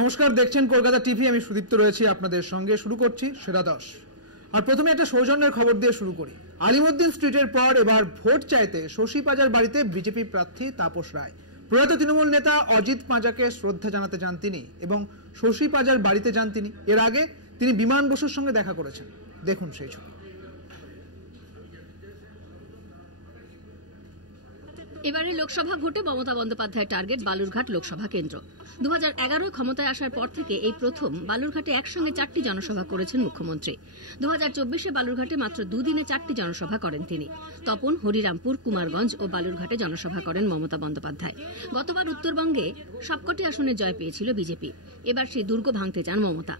নমস্কার, দেখছেন কলকাতা টিভি। আমি সুদীপ্ত রয়েছি আপনাদের সঙ্গে। শুরু করছি সেরা 10। আর প্রথমে একটা সৌজন্যের খবর দিয়ে শুরু করি। আলিমুদ্দিন স্ট্রিটের পর এবার ভোট চাইতে শশী পাজার বাড়িতে বিজেপি প্রার্থী তাপস রায়। প্রয়াত তৃণমূল নেতা অজিত পাজাকে শ্রদ্ধা জানাতে যান তিনি এবং শশী পাজার বাড়িতে যান তিনি। এর আগে তিনি বিমান বসুর সঙ্গে দেখা করেছেন। দেখুন সেই ছবি। এবারে লোকসভা ভোটে মমতা বন্দ্যোপাধ্যায়ের টার্গেট বালুরঘাট লোকসভা কেন্দ্র। 2011 ক্ষমতায় আসার পর থেকে এই প্রথম বালুরঘাটে একসঙ্গে 4টি জনসভা করেছেন মুখ্যমন্ত্রী। 2024-এ বালুরঘাটে মাত্র দুদিনে 4টি জনসভা করেন তিনি। তপন, হরিরামপুর, কুমারগঞ্জ ও বালুরঘাটে জনসভা করেন মমতা বন্দ্যোপাধ্যায়। গতবার উত্তরবঙ্গে সবকটি আসনে জয় পেয়েছিল বিজেপি। এবার সেই দুর্গ ভাঙতে চান মমতা।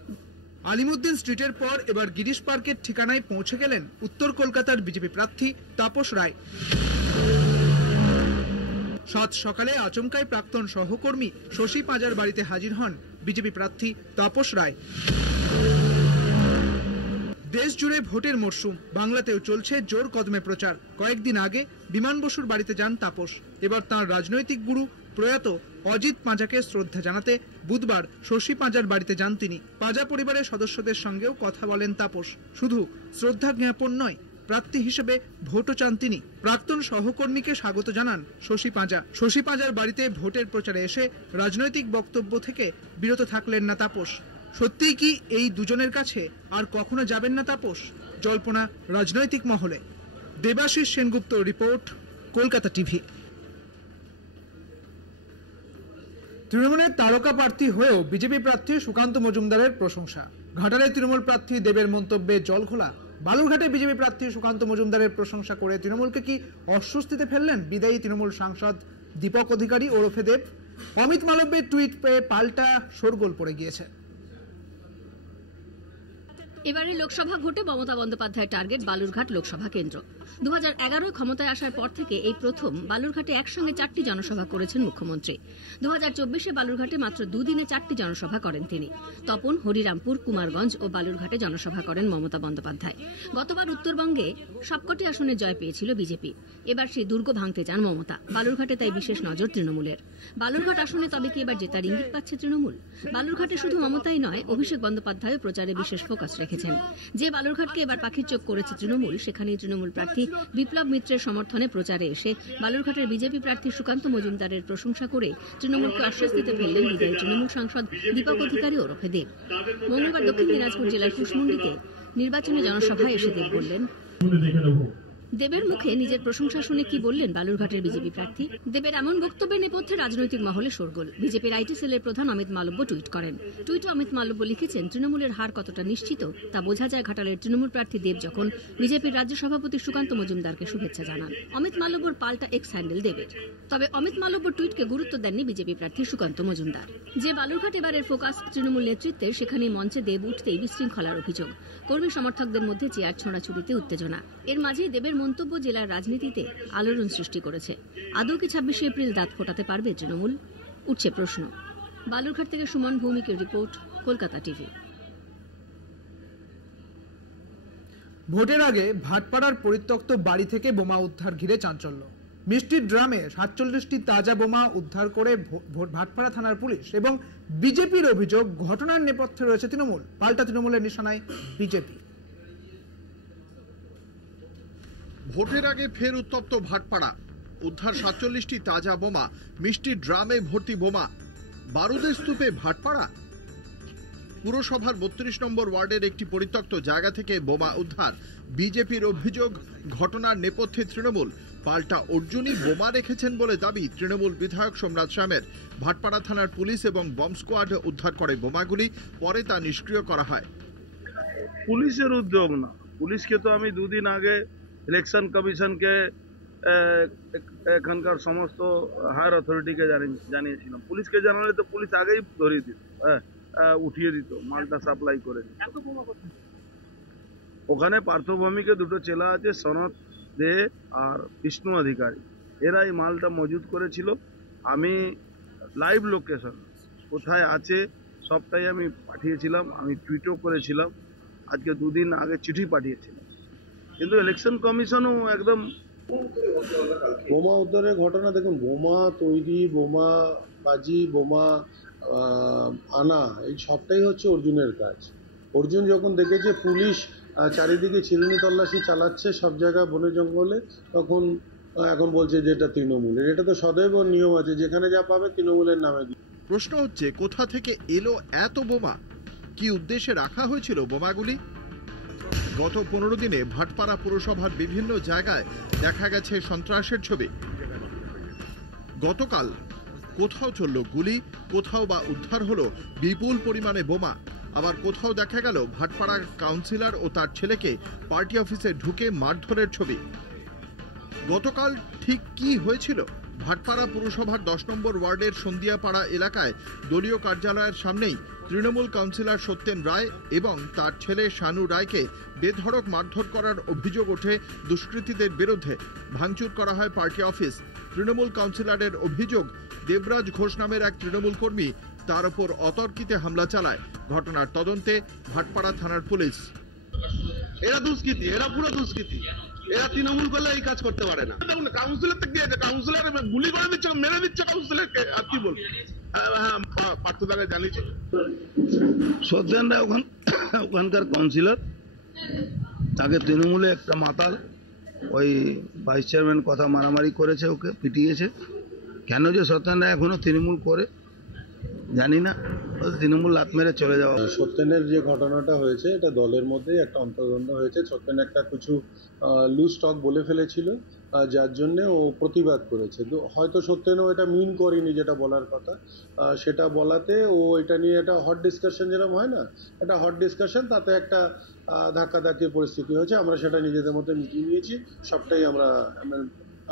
আলিমুদ্দিন স্ট্রিটের পর এবার গিরিশ পার্কের ঠিকানায় পৌঁছে গেলেন উত্তর কলকাতার বিজেপি প্রার্থী তাপস রায়। সাত সকালে আচমকায় প্রাক্তন সহকর্মী শশী পাজার বাড়িতে হাজির হন বিজেপি প্রার্থী তাপস রায়। দেশ জুড়ে ভোটের মরশুম, বাংলাতেও চলছে জোর কদমে প্রচার। কয়েকদিন আগে বিমান বসুর বাড়িতে যান তাপস। এবার তাঁর রাজনৈতিক গুরু প্রয়াত অজিত পাজাকে শ্রদ্ধা জানাতে বুধবার শশী পাজার বাড়িতে যান তিনি। পাজা পরিবারের সদস্যদের সঙ্গেও কথা বলেন তাপস। শুধু শ্রদ্ধা জ্ঞাপন নয়, প্রার্থী হিসেবে ভোটও চান তিনি। প্রাক্তন সহকর্মীকে স্বাগত জানান শশী পাজা। শশী পাজার বাড়িতে ভোটের প্রচারে এসে রাজনৈতিক বক্তব্য থেকে বিরত থাকলেন না তাপস। সত্যিই কি এই দুজনের কাছে আর কখনো যাবেন না তাপস? জল্পনা রাজনৈতিক মহলে। Debashis Sengupta report, Kolkata TV. তৃণমূলের তারকা প্রার্থী হয়েও বিজেপি প্রার্থী সুকান্ত মজুমদারের প্রশংসা। ঘাটালে তৃণমূল প্রার্থী দেবের মন্তব্যে জলঘোলা। বালুরঘাটে বিজেপি প্রার্থী সুকান্ত মজুমদারের প্রশংসা করে তৃণমূলকে কি অস্বস্তিতে ফেললেন বিদায়ী তৃণমূল সাংসদ দীপক অধিকারী ওরফে দেব? অমিত মালব্যের টুইট পেয়ে পাল্টা শোরগোল পড়ে গিয়েছে। এবারে লোকসভা ভোটে মমতা বন্দ্যোপাধ্যায়ের টার্গেট বালুরঘাট লোকসভা কেন্দ্র। 2011 ক্ষমতায় আসার পর থেকে এই প্রথম বালুরঘাটে একসঙ্গে 4টি জনসভা করেছেন মুখ্যমন্ত্রী। 2024-এ বালুরঘাটে মাত্র দুদিনে 4টি জনসভা করেন তিনি। তপন, হরিরামপুর, কুমারগঞ্জ ও বালুরঘাটে জনসভা করেন মমতা বন্দ্যোপাধ্যায়। গতবার উত্তরবঙ্গে সবকটি আসনে জয় পেয়েছিল বিজেপি। এবার সেই দুর্গ ভাঙতে চান মমতা। বালুরঘাটে তাই বিশেষ নজর তৃণমূলের। বালুরঘাট আসনে তবে কি এবার জেতার ইঙ্গিত পাচ্ছে তৃণমূল? বালুরঘাটে শুধু মমতাই নয়, অভিষেক বন্দ্যোপাধ্যায়ও প্রচারে বিশেষ ফোকাস রেখেছেন। যে বালুরঘাটকে এবার পাখির চোখ করেছে তৃণমূল, সেখানেই তৃণমূল প্রার্থী বিপ্লব মিত্রের সমর্থনে প্রচারে এসে বালুরঘাটের বিজেপি প্রার্থী সুকান্ত মজুমদারের প্রশংসা করে তৃণমূলকে অস্বস্তিতে ফেললেন বিদায়ী তৃণমূল সাংসদ দীপক অধিকারী ওরফে দেব। মঙ্গলবার দক্ষিণ দিনাজপুর জেলার কুশমুন্ডিতে নির্বাচনী জনসভায় এসে দেব বললেন, দেবের মুখে নিজের প্রশংসা শুনে কি বললেন বালুরঘাটের বিজেপি প্রার্থী? দেবের এমন বক্তব্যের নেপথ্যে রাজনৈতিক মহলে শোরগোল। বিজেপির আইটি সেলের প্রধান অমিত মালব্য টুইট করেন। টুইটে অমিত মালব্য লিখেছেন, তৃণমূলের হার কতটা নিশ্চিত তা বোঝা যায় ঘাটালের তৃণমূল প্রার্থী দেব যখন বিজেপির রাজ্য সভাপতি সুকান্ত মজুমদারকে শুভেচ্ছা জানান। অমিত মালব্যর পাল্টা এক্স হ্যান্ডেল দেবের। তবে অমিত মালব্য টুইটকে গুরুত্ব দেননি বিজেপি প্রার্থী সুকান্ত মজুমদার। যে বালুরঘাট এবারের ফোকাস তৃণমূল নেতৃত্বের, সেখানে মঞ্চে দেব উঠতেই বিশৃঙ্খলার অভিযোগ। কর্মী সমর্থকদের মধ্যে চেয়ার ছোঁড়াছুড়িতে উত্তেজনা। এর মাঝেই দেবের মন্তব্য জেলার রাজনীতিতে আলোড়ন সৃষ্টি করেছে। আদৌ কি 26শে এপ্রিল দাঁত ফোটাতে পারবে তৃণমূল? উঠছে প্রশ্ন। বালুরঘাট থেকে সুমন ভৌমিকের রিপোর্ট, কলকাতা টিভি। ভোটের আগে ভাটপাড়ার পরিত্যক্ত বাড়ি থেকে বোমা উদ্ধার ঘিরে চাঞ্চল্য। মিষ্টির ড্রামে 47টি তাজা বোমা উদ্ধার করে ভাটপাড়া থানার পুলিশ এবং বিজেপির অভিযোগ ঘটনার নেপথ্যে রয়েছে তৃণমূল। পাল্টা তৃণমূলের নিশানায় বিজেপি। ভোটের আগে ফের উত্তপ্ত ভাটপাড়া। উদ্ধার 47টি তাজা বোমা, মিষ্টির ড্রামে ভর্তি বোমা। বারুদের স্তূপে ভাটপাড়া। পুরসভার 32 নম্বর ওয়ার্ডের একটি পরিত্যক্ত জায়গা থেকে বোমা উদ্ধার। বিজেপির অভিযোগ ঘটনার নেপথ্যে তৃণমূল। পাল্টা অর্জুনই বোমা রেখেছেন বলে দাবি তৃণমূল বিধায়ক সোমনাথ শ্যামের। ভাটপাড়া থানার পুলিশ এবং বম্ব স্কোয়াড উদ্ধার করে বোমাগুলি, পরে তা নিষ্ক্রিয় করা হয়। পুলিশের উদ্যোগ না, পুলিশকে তো আমি দুদিন আগে ইলেকশন কমিশনকে এখানকার সমস্ত হায়ার অথরিটিকে জানিয়েছিলাম। পুলিশকে জানালে তো পুলিশ আগেই ধরিয়ে দিত, উঠিয়ে দিত, মালটা সাপ্লাই করে দিত। ওখানে পার্থভূমিকে দুটো চেলা আছে, সনৎ দে আর বিষ্ণু অধিকারী, এরা এই মালটা মজুদ করেছিল। আমি লাইভ লোকেশন কোথায় আছে সবটাই আমি পাঠিয়েছিলাম, আমি টুইটও করেছিলাম। আজকে দুদিন আগে চিঠি পাঠিয়েছিলাম, কিন্তু ইলেকশন কমিশনও একদম বোমা উদ্ধারের ঘটনা। দেখুন, বোমা তৈরি, বোমা বাজি, বোমা আনা, এই সবটাই হচ্ছে অর্জুনের কাজ। অর্জুন যখন দেখেছে পুলিশ চারিদিকে চিরুনি তল্লাশি চালাচ্ছে সব জায়গায় বনে জঙ্গলে, তখন এখন বলছে যে এটা তৃণমূলের। এটা তো সদৈব নিয়ম আছে, যেখানে যা পাবে তৃণমূলের নামে। প্রশ্ন হচ্ছে, কোথা থেকে এলো এত বোমা? কি উদ্দেশ্যে রাখা হয়েছিল বোমাগুলি? গত 15 দিনে ভাটপাড়া পুরসভার বিভিন্ন জায়গায় দেখা গেছে সন্ত্রাসের ছবি। গতকাল কোথাও চলল গুলি, কোথাও বা উদ্ধার হলো বিপুল পরিমাণে বোমা, আবার কোথাও দেখা গেল ভাটপাড়ার কাউন্সিলর ও তার ছেলেকে পার্টি অফিসে ঢুকে মারধরের ছবি। গতকাল ঠিক কি হয়েছিল? ভাটপাড়া পুরসভার 10 নম্বর ওয়ার্ডের সন্ধিয়াপাড়া এলাকায় দলীয় কার্যালয়ের সামনেই তৃণমূল কাউন্সিলর সত্যেন রায় এবং তার ছেলে শানু রায়কে বেধড়ক মারধর করার অভিযোগ ওঠে দুষ্কৃতীদের বিরুদ্ধে। ভাঙচুর করা হয় পার্টি অফিস। তৃণমূল কাউন্সিলরের অভিযোগ, দেবরাজ ঘোষ নামের এক তৃণমূল কর্মী তার উপর অতর্কিতে হামলা চালায়। ঘটনার তদন্তে ভাটপাড়া থানার পুলিশ। এরা দুষ্কৃতী, এরা পুরো দুষ্কৃতী। এরা তৃণমূল করলে এই কাজ করতে পারে না। দেখুন, কাউন্সিলর থেকে কাউন্সিলর গুলি করে দিচ্ছে, মেরে দিচ্ছে কাউন্সিলরকে। আর কি বলবো? হ্যাঁ, পার্থদাকে জানিয়েছে। সত্যেনরা ওখানকার কাউন্সিলর, তাকে তৃণমূলে একটা মাতাল ওই ভাইস চেয়ারম্যান কথা মারামারি করেছে, ওকে পিটিয়েছে। কেন যে সত্যেনরা এখনো তৃণমূল করে জানি না, তৃণমূল লাত মেরে চলে যাওয়া। সত্যেনের যে ঘটনাটা হয়েছে, এটা দলের মধ্যেই একটা অন্তর্দ্বন্দ্ব হয়েছে। সত্যেন একটা কিছু লুজ স্টক বলে ফেলেছিল, যার জন্য ও প্রতিবাদ করেছে। তো হয়তো সত্যেনও এটা মিন করেনি যেটা বলার কথা, সেটা বলাতে ও এটা নিয়ে একটা হট ডিসকাশন যেরকম হয় না, একটা হট ডিসকাশন, তাতে একটা ধাক্কাধাক্কির পরিস্থিতি হয়েছে। আমরা সেটা নিজেদের মধ্যে মিটিয়ে নিয়েছি, সবটাই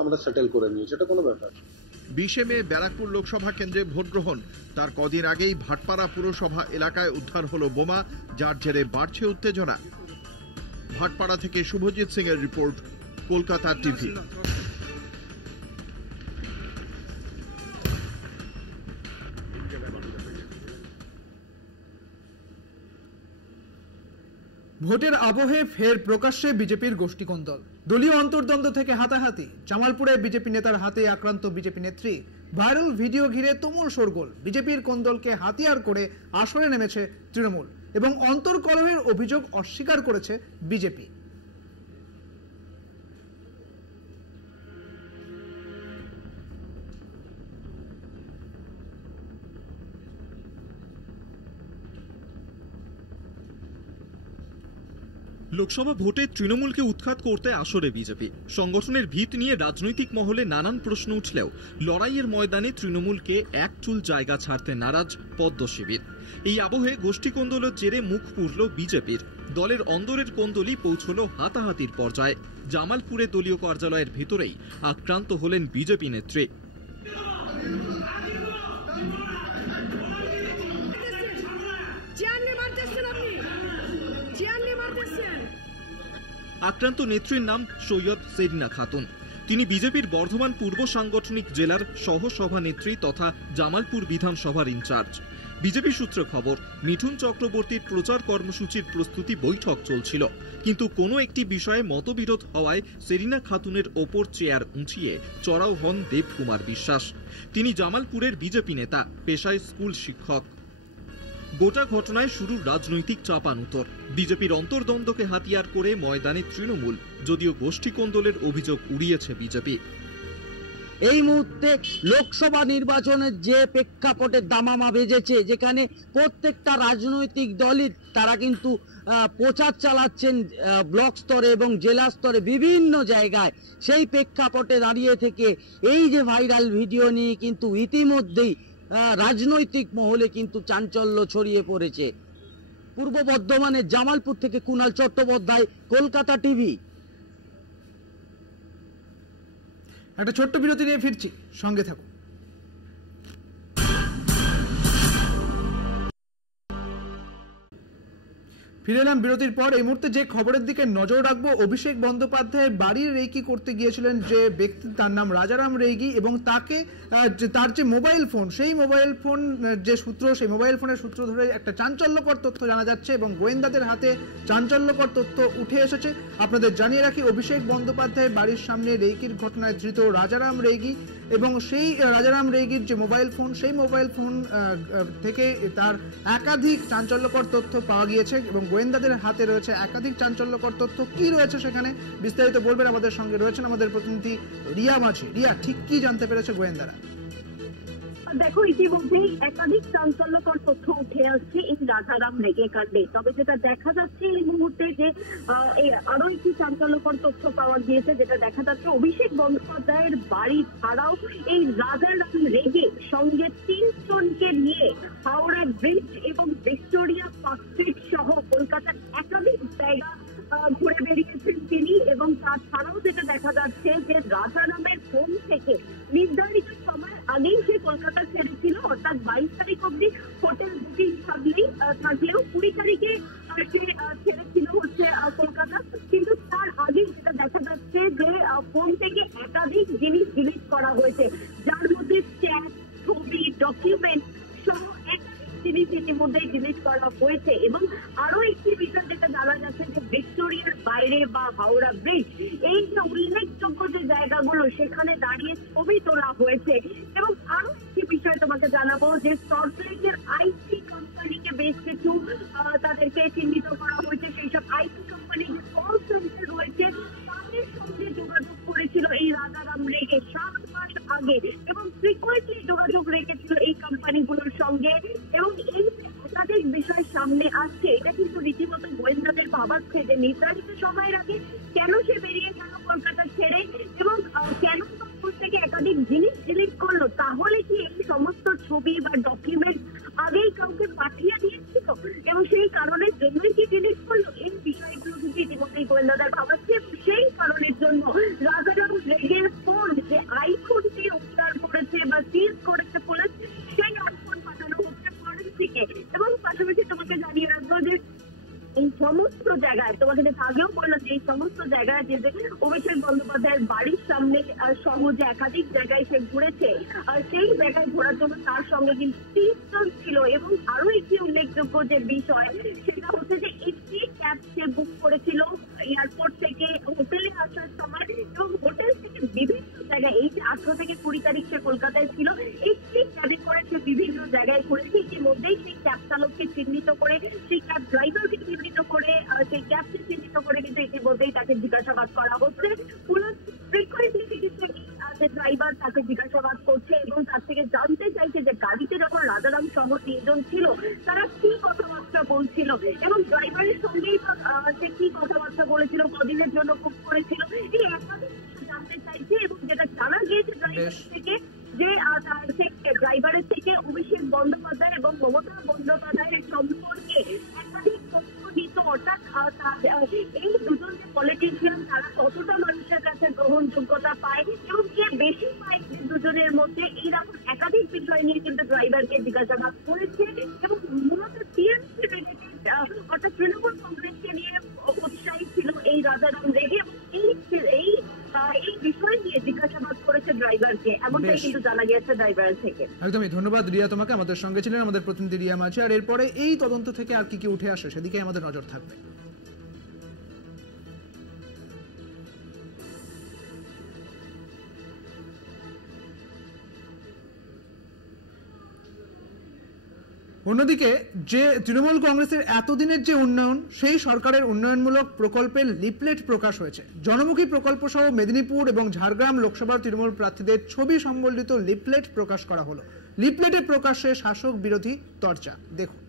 আমরা সেটেল করে নিয়েছি, এটা কোনো ব্যাপার। 20 মে ব্যারাকপুর লোকসভা কেন্দ্রে ভোট গ্রহণ। তার কদিন আগেই ভাটপাড়া পুরসভা এলাকায় উদ্ধার হলো বোমা, যার জেরে বাড়ছে উত্তেজনা। ভাটপাড়া থেকে শুভজিৎ সিং এর রিপোর্ট, কলকাতা টিভি। ভোটের আবহে ফের প্রকাশ্যে বিজেপির গোষ্ঠীকন্দল। দলীয় অন্তর্দ্বন্দ্ব থেকে হাতাহাতি, জামালপুরে বিজেপি নেতার হাতে আক্রান্ত বিজেপি নেত্রী, ভাইরাল ভিডিও ঘিরে তুমুল শোরগোল। বিজেপির কোন্দলকে হাতিয়ার করে আসরে নেমেছে তৃণমূল এবং অন্তর্কলহের অভিযোগ অস্বীকার করেছে বিজেপি। লোকসভা ভোটে তৃণমূলকে উৎখাত করতে আসরে বিজেপি। সংগঠনের ভিত নিয়ে রাজনৈতিক মহলে নানান প্রশ্ন উঠলেও লড়াইয়ের ময়দানে তৃণমূলকে এক চুল জায়গা ছাড়তে নারাজ পদ্ম শিবির। এই আবহে গোষ্ঠী কোন্দলের জেরে মুখ পুরল বিজেপির। দলের অন্দরের কোন্দলই পৌঁছল হাতাহাতির পর্যায়ে। জামালপুরে দলীয় কার্যালয়ের ভিতরেই আক্রান্ত হলেন বিজেপি নেত্রী। আক্রান্ত নেত্রীর নাম সৈয়দ সেরিনা খাতুন। তিনি বিজেপির বর্ধমান পূর্ব সাংগঠনিক জেলার সহ সভানেত্রী তথা জামালপুর বিধানসভার ইনচার্জ। বিজেপি সূত্রে খবর, মিঠুন চক্রবর্তীর প্রচার কর্মসূচির প্রস্তুতি বৈঠক চলছিল, কিন্তু কোনো একটি বিষয়ে মতবিরোধ হওয়ায় সেরিনা খাতুনের ওপর চেয়ার উঁচিয়ে চড়াও হন দেবকুমার বিশ্বাস। তিনি জামালপুরের বিজেপি নেতা, পেশায় স্কুল শিক্ষক। গোটা ঘটনায় শুরু রাজনৈতিক চাপানুতর। বিজেপির অন্তর্দ্বন্দ্বকে হাতিয়ার করে ময়দানে তৃণমূল, যদিও গোষ্ঠী কোন্দলের অভিযোগ উড়িয়েছে বিজেপি। এই মুহূর্তে লোকসভা নির্বাচনের যে প্রেক্ষাপটে দামামা বেজেছে, যেখানে প্রত্যেকটা রাজনৈতিক দলই তারা কিন্তু প্রচার চালাচ্ছেন ব্লক স্তরে এবং জেলা স্তরে বিভিন্ন জায়গায়, সেই প্রেক্ষাপটে দাঁড়িয়ে থেকে এই যে ভাইরাল ভিডিও নিয়ে কিন্তু ইতিমধ্যেই রাজনৈতিক মহলে কিন্তু চাঞ্চল্য ছড়িয়ে পড়েছে। পূর্ব বর্ধমানের জামালপুর থেকে কুণাল চট্টোপাধ্যায়, কলকাতা টিভি। একটা ছোট্ট বিরতি নিয়ে ফিরছি, সঙ্গে থাকুন। ফিরে এলাম বিরতির পর। এই মুহূর্তে যে খবরের দিকে নজর রাখবো, অভিষেক বন্দ্যোপাধ্যায়ের বাড়ির রেকি করতে গিয়েছিলেন যে ব্যক্তি, তার নাম রাজারাম রেগি, এবং তাকে তার যে মোবাইল ফোন, সেই মোবাইল ফোন যে সূত্র, সেই মোবাইল ফোনের সূত্র ধরে একটা চাঞ্চল্যকর তথ্য জানা যাচ্ছে এবং গোয়েন্দাদের হাতে চাঞ্চল্যকর তথ্য উঠে এসেছে। আপনাদের জানিয়ে রাখি, অভিষেক বন্দ্যোপাধ্যায়ের বাড়ির সামনে রেকির ঘটনায় ধৃত রাজারাম রেগি এবং সেই রাজারাম রেগির যে মোবাইল ফোন, সেই মোবাইল ফোন থেকে তার একাধিক চাঞ্চল্যকর তথ্য পাওয়া গিয়েছে এবং গোয়েন্দাদের হাতে রয়েছে একাধিক চাঞ্চল্যকর তথ্য। কি রয়েছে সেখানে বিস্তারিত বলবেন, আমাদের সঙ্গে রয়েছেন আমাদের প্রতিনিধি রিয়া মাঝি। রিয়া, ঠিক কি জানতে পেরেছে গোয়েন্দারা? দেখো, ইতিমধ্যেই একাধিক চাঞ্চল্যকর তথ্য উঠে আসছে এই রাজারাম রেগে কাণ্ডে। তবে যেটা দেখা যাচ্ছে এই মুহূর্তে যে আরো একটি চাঞ্চল্যকর তথ্য পাওয়া গিয়েছে, যেটা দেখা যাচ্ছে অভিষেক বন্দ্যোপাধ্যায়ের বাড়ি ছাড়াও এই রাজারাম রেগে সঙ্গে 3 জনকে নিয়ে হাওড়া ব্রিজ এবং ভিক্টোরিয়া পার্ক স্ট্রিট সহ কলকাতার একাধিক জায়গা ঘুরে বেরিয়েছেন তিনি। এবং তাছাড়াও যেটা দেখা যাচ্ছে যে রাজারামের ফোন থেকে নির্ধারিত সময়ের আগেই সে কলকাতা ছেড়েছিল, অর্থাৎ 22 তারিখ অব্দি হোটেল বুকিং থাকলেও 20 তারিখে সে ছেড়েছিল হচ্ছে কলকাতা। কিন্তু তার আগে যেটা দেখা যাচ্ছে যে ফোন থেকে একাধিক জিনিস ডিলিট করা হয়েছে, যার মধ্যে চ্যাট, ছবি, ডকুমেন্ট সহ একাধিক জিনিস ইতিমধ্যেই ডিলিট করা হয়েছে। এবং আরো একটি বিষয় যেটা জানা যাচ্ছে যে ভিক্টোরিয়ার বাইরে বা হাওড়া ব্রিজ, এই যে উল্লেখযোগ্য যে জায়গাগুলো সেখানে দাঁড়িয়ে ছবি তোলা হয়েছে। এবং আরো একটি বিষয় তোমাকে জানাবো যে সল্টলেকের আইটি কোম্পানিকে বেশ কিছু তাদেরকে চিহ্নিত করা হয়েছে। সেই সব আইটি কোম্পানি যে কল সেন্টার রয়েছে তাদের সঙ্গে যোগাযোগ করেছিল এই রাজারাম রেগে 7 মাস আগে এবং ফ্রিকোয়েন্টলি যোগাযোগ রেখেছিল এই কোম্পানিগুলোর সঙ্গে। এবং এই একাধিক বিষয় সামনে আসছে, এটা কিন্তু রীতিমতো গোয়েন্দাদের ভাবাচ্ছে যে নির্ধারিত সময়ের আগে কেন সে বেরিয়ে গেল কলকাতা ছেড়ে এবং কেন থেকে একাধিক জিনিস ডিলিট করলো। তাহলে কি এই সমস্ত ছবি বা ডকুমেন্ট আগেই কাউকে পাঠিয়ে দিয়েছিল এবং সেই কারণের জন্যই কি ডিলিট করলো? এই বিষয়গুলো কিন্তু ইতিমধ্যেই গোয়েন্দাদের ভাবাচ্ছে। সেই কারণের জন্য রাজারাম রেগের ফোন, যে আইফোনটি উদ্ধার করেছে বা সিজ করেছে পুলিশ, সেই আইফোন পাঠানো হচ্ছে ফরেনসিকে। এবং পাশাপাশি তোমাকে জানিয়ে রাখবো যে এই সমস্ত জায়গায়, তোমাকে যে আগেও বললাম যে এই সমস্ত জায়গায় যে অভিষেক বন্দ্যোপাধ্যায়ের বাড়ির সামনে সহ যে একাধিক জায়গায় সে ঘুরেছে, সেই জায়গায় ঘোরার জন্য তার সঙ্গে কিন্তু 3 জন ছিল। এবং আরো একটি উল্লেখযোগ্য যে বিষয় সেটা হচ্ছে যে একটি ক্যাব সে বুক করেছিল এয়ারপোর্ট থেকে হোটেলে আসার সময় এবং হোটেল থেকে বিভিন্ন জায়গায়, এই যে 18 থেকে 20 তারিখ সে কলকাতায় ছিল, একটি ক্যাবে করে সে বিভিন্ন জায়গায় ঘুরেছে। ইতিমধ্যেই সেই ক্যাব চালককে চিহ্নিত করে, সেই ক্যাব ড্রাইভারকে চিহ্নিত করে, সেই ক্যাবকে চিহ্নিত করে কিন্তু ইতিমধ্যেই তাকে জিজ্ঞাসাবাদ করা হচ্ছে। পুলিশ ফ্রিকোয়েন্টলি কিন্তু যে ড্রাইভার তাকে জিজ্ঞাসাবাদ করছে এবং তার থেকে জানতে চাইছে যে গাড়িতে যখন রাজারাম সহ 3 জন ছিল তারা কি কথাবার্তা বলছিল এবং ড্রাইভারের সঙ্গেই সে কি কথাবার্তা বলেছিল, কদিনের জন্য বুক করেছিল, এই একাধিক জানতে চাইছে। এবং যেটা জানা গিয়েছে ড্রাইভার থেকে যে ড্রাইভারের থেকে অভিষেক বন্দ্যোপাধ্যায় এবং মমতা বন্দ্যোপাধ্যায়ের সম্পর্কে একাধিক তথ্য নিত, অর্থাৎ এই দুজন যে পলিটিশিয়ান তারা কতটা মানুষের কাছে গ্রহণযোগ্যতা পায় এবং কে বেশি পায় দুজনের মধ্যে, এইরকম একাধিক বিষয় নিয়ে কিন্তু ড্রাইভারকে জিজ্ঞাসাবাদ করেছে। এবং মূলত টিএমসি অর্থাৎ তৃণমূল কংগ্রেসকে নিয়ে উৎসাহী ছিল এই রাজারাম রেগে এবং এই বিষয় নিয়ে জিজ্ঞাসাবাদ করেছে ড্রাইভারকে, এমনটাই কিন্তু জানা গিয়েছে ড্রাইভারের থেকে। একদমই ধন্যবাদ রিয়া তোমাকে, আমাদের সঙ্গে ছিলেন আমাদের প্রতিনিধি রিয়া মাঝি। আর এরপরে এই তদন্ত থেকে আর কি উঠে আসে সেদিকে আমাদের নজর থাকবে। অন্যদিকে যে তৃণমূল কংগ্রেসের এতদিনের যে উন্নয়ন, সেই সরকারের উন্নয়নমূলক প্রকল্পের লিফলেট প্রকাশ হয়েছে। জনমুখী প্রকল্প সহ মেদিনীপুর এবং ঝাড়গ্রাম লোকসভার তৃণমূল প্রার্থীদের ছবি সম্বলিত লিফলেট প্রকাশ করা হলো। লিফলেটে প্রকাশ্যে শাসক বিরোধী চর্চা দেখুন।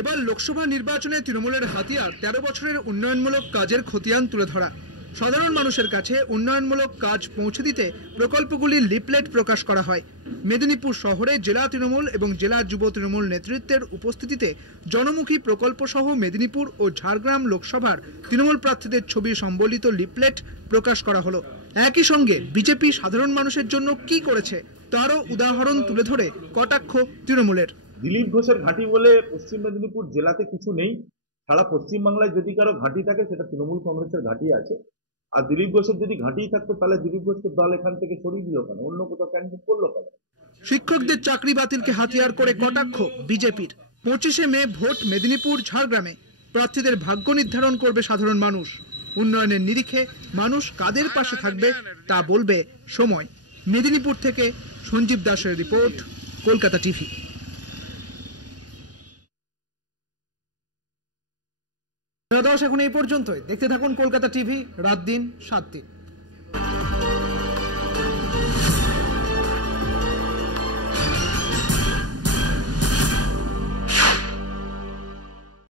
এবার লোকসভা নির্বাচনে তৃণমূলের হাতিয়ার 13 বছরের উন্নয়নমূলক কাজের খতিয়ান তুলে ধরা। সাধারণ মানুষের কাছে উন্নয়নমূলক কাজ পৌঁছে দিতে প্রকল্পগুলির লিফলেট প্রকাশ করা হয়। মেদিনীপুর শহরে জেলা তৃণমূল এবং জেলা যুব তৃণমূল নেতৃত্বের উপস্থিতিতে জনমুখী প্রকল্প সহ মেদিনীপুর ও ঝাড়গ্রাম লোকসভার তৃণমূল প্রার্থীদের ছবি সম্বলিত লিফলেট প্রকাশ করা হলো। একই সঙ্গে বিজেপি সাধারণ মানুষের জন্য কি করেছে তারও উদাহরণ তুলে ধরে কটাক্ষ তৃণমূলের। দিলীপ ঘোষের ঘাঁটি বলে পশ্চিম মেদিনীপুর জেলাতে কিছু নেই। সারা পশ্চিমবাংলায় যদি কারো ঘাঁটি থাকে সেটা তৃণমূল কংগ্রেসের ঘাঁটি আছে। আর দিলীপ ঘোষের যদি ঘাঁটি থাকতো তাহলে দিলীপ ঘোষকে দল এখান থেকে সরিয়ে দিল কেন, অন্য কোথাও ক্যান্ডিডেট করলো কেন? শিক্ষকদের চাকরি বাতিলকে হাতিয়ার করে কটাক্ষ বিজেপির। 25শে মে ভোট মেদিনীপুর ঝাড়গ্রামে, প্রার্থীদের ভাগ্য নির্ধারণ করবে সাধারণ মানুষ। উন্নয়নের নিরিখে মানুষ কাদের পাশে থাকবে তা বলবে সময়। মেদিনীপুর থেকে সঞ্জীব দাসের রিপোর্ট, কলকাতা টিভি। এখন এই পর্যন্তই। দেখতে থাকুন কলকাতা টিভি, রাত দিন 7 দিন।